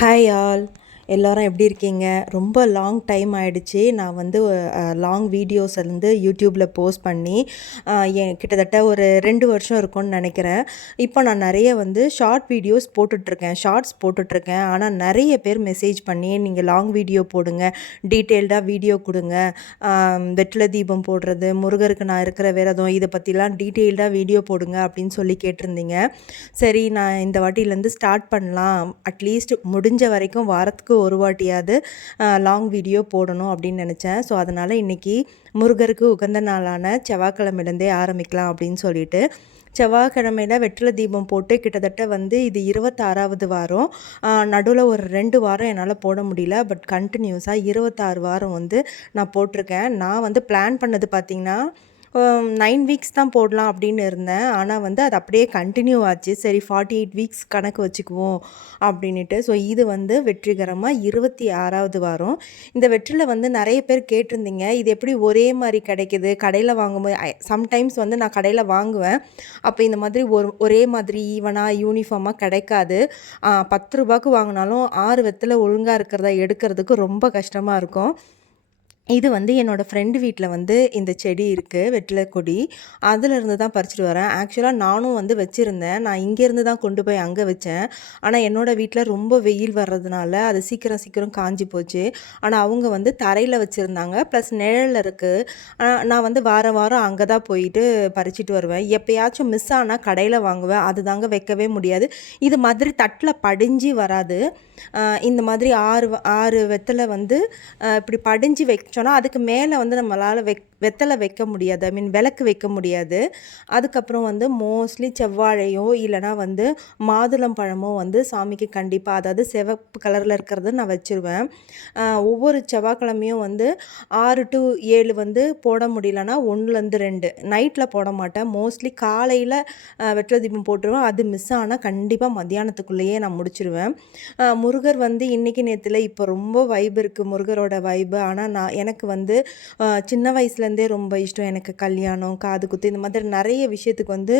Hi all எல்லோரும் எப்படி இருக்கீங்க? ரொம்ப லாங் டைம் ஆகிடுச்சி நான் வந்து லாங் வீடியோஸ் வந்து யூடியூப்பில் போஸ்ட் பண்ணி என் கிட்டத்தட்ட ஒரு ரெண்டு வருஷம் இருக்கும்னு நினைக்கிறேன். இப்போ நான் நிறைய வந்து ஷார்ட் வீடியோஸ் போட்டுட்ருக்கேன். ஷார்ட்ஸ் போட்டுட்ருக்கேன். ஆனால் நிறைய பேர் மெசேஜ் பண்ணி நீங்கள் லாங் வீடியோ போடுங்க. டீட்டெயில்டாக வீடியோ கொடுங்க. வெற்றில தீபம் போடுறது முருகருக்கு நான் இருக்கிற விரதம் இதை பற்றிலாம் டீட்டெயில்டாக வீடியோ போடுங்க அப்படின்னு சொல்லி கேட்டிருந்தீங்க. சரி நான் இந்த வாட்டிலேருந்து ஸ்டார்ட் பண்ணலாம். அட்லீஸ்ட் முடிஞ்ச வரைக்கும் வாரத்துக்கு ஒரு வாட்டியாவது லாங் வீடியோ போடணும் அப்படின்னு நினச்சேன். ஸோ அதனால் இன்றைக்கி முருகருக்கு உகந்த நாளான செவ்வாய்க்கிழமையிலேருந்தே ஆரம்பிக்கலாம் அப்படின்னு சொல்லிட்டு செவ்வாய்க்கிழமையில் வெற்றில தீபம் போட்டு கிட்டத்தட்ட வந்து இது இருபத்தாறாவது வாரம். நடுவில் ஒரு ரெண்டு வாரம் என்னால் போட முடியல. பட் கண்டினியூஸாக இருபத்தாறு வாரம் வந்து நான் போட்டிருக்கேன். நான் வந்து பிளான் பண்ணது பார்த்திங்கன்னா நைன் வீக்ஸ் தான் போடலாம் அப்படின்னு இருந்தேன். ஆனால் வந்து அது அப்படியே கண்டினியூ ஆச்சு. சரி ஃபார்ட்டி எயிட் வீக்ஸ் கணக்கு வச்சுக்குவோம் அப்படின்ட்டு ஸோ இது வந்து வெற்றிகரமாக இருபத்தி ஆறாவது வாரம். இந்த வெற்றியில் வந்து நிறைய பேர் கேட்டிருந்தீங்க. இது எப்படி ஒரே மாதிரி கிடைக்குது? கடையில் வாங்கும்போது சம்டைம்ஸ் வந்து நான் கடையில் வாங்குவேன். அப்போ இந்த மாதிரி ஒரு ஒரே மாதிரி ஈவனாக யூனிஃபார்மாக கிடைக்காது. பத்து ரூபாய்க்கு வாங்கினாலும் ஆறு வெத்தில் ஒழுங்காக இருக்கிறத எடுக்கிறதுக்கு ரொம்ப கஷ்டமாக இருக்கும். இது வந்து என்னோடய ஃப்ரெண்டு வீட்டில் வந்து இந்த செடி இருக்குது வெற்றிலை கொடி. அதிலிருந்து தான் பறிச்சுட்டு வரேன். ஆக்சுவலாக நானும் வந்து வச்சுருந்தேன். நான் இங்கேருந்து தான் கொண்டு போய் அங்கே வச்சேன். ஆனால் என்னோடய வீட்டில் ரொம்ப வெயில் வர்றதுனால அது சீக்கிரம் சீக்கிரம் காஞ்சி போச்சு. ஆனால் அவங்க வந்து தரையில் வச்சுருந்தாங்க. ப்ளஸ் நிழலில் இருக்குது நான் வந்து வாரம் வாரம் அங்கே தான் போயிட்டு பறிச்சிட்டு வருவேன். எப்போயாச்சும் மிஸ் ஆனால் கடையில் வாங்குவேன். அது தாங்க வைக்கவே முடியாது. இது மாதிரி தட்டில் படிஞ்சு வராது. இந்த மாதிரி ஆறு ஆறு வெத்தலை வந்து இப்படி படிஞ்சு வச்சோன்னா அதுக்கு மேலே வந்து நம்மளால் வெக் வெத்தலை வைக்க முடியாது. ஐ மீன் விளக்கு வைக்க முடியாது. அதுக்கப்புறம் வந்து மோஸ்ட்லி செவ்வாழையோ இல்லைனா வந்து மாதுளம் பழமோ வந்து சாமிக்கு கண்டிப்பாக அதாவது சிவப்பு கலரில் இருக்கிறத நான் வச்சிருவேன். ஒவ்வொரு செவ்வாய்க்கிழமையும் வந்து ஆறு டு ஏழு வந்து போட முடியலன்னா ஒன்றுலேருந்து ரெண்டு. நைட்டில் போட மாட்டேன். மோஸ்ட்லி காலையில் வெற்ற தீபம் போட்டுருவேன். அது மிஸ் ஆனால் கண்டிப்பாக மத்தியானத்துக்குள்ளேயே நான் முடிச்சிருவேன். முருகர் வந்து இன்றைக்கி நேரத்தில் இப்போ ரொம்ப வைப் இருக்குது முருகரோட வைப்பு ஆனால் நான் எனக்கு எனக்கு வந்து சின்ன வயசுலேருந்தே ரொம்ப இஷ்டம். எனக்கு கல்யாணம் காது குத்து இந்த மாதிரி நிறைய விஷயத்துக்கு வந்து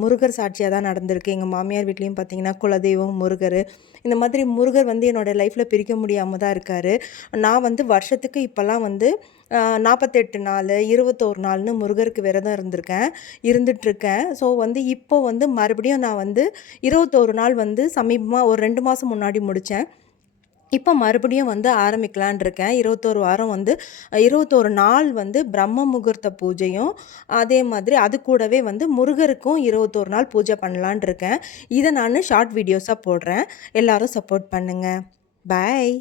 முருகர் சாட்சியாக தான் நடந்திருக்கு. எங்கள் மாமியார் வீட்லேயும் பார்த்தீங்கன்னா குலதெய்வம் முருகர் இந்த மாதிரி முருகர் வந்து என்னோடய லைஃப்பில் பிரிக்க முடியாமல் தான் இருக்கார். நான் வந்து வருஷத்துக்கு இப்போல்லாம் வந்து நாற்பத்தெட்டு நாள் இருபத்தோரு நாள்னு முருகருக்கு விரதம் இருந்திருக்கேன் இருந்துகிட்ருக்கேன் ஸோ வந்து இப்போ வந்து மறுபடியும் நான் வந்து இருபத்தோரு நாள் வந்து சமீபமாக ஒரு ரெண்டு மாதம் முன்னாடி முடித்தேன் இப்போ மறுபடியும் வந்து ஆரம்பிக்கலான் இருக்கேன். இருபத்தோரு வாரம் வந்து இருபத்தோரு நாள் வந்து பிரம்ம முகூர்த்த பூஜையும் அதே மாதிரி அது கூடவே வந்து முருகருக்கும் இருபத்தோரு நாள் பூஜை பண்ணலான் இருக்கேன். இதை நான் ஷார்ட் வீடியோஸாக போடுறேன். எல்லோரும் சப்போர்ட் பண்ணுங்கள் பாய்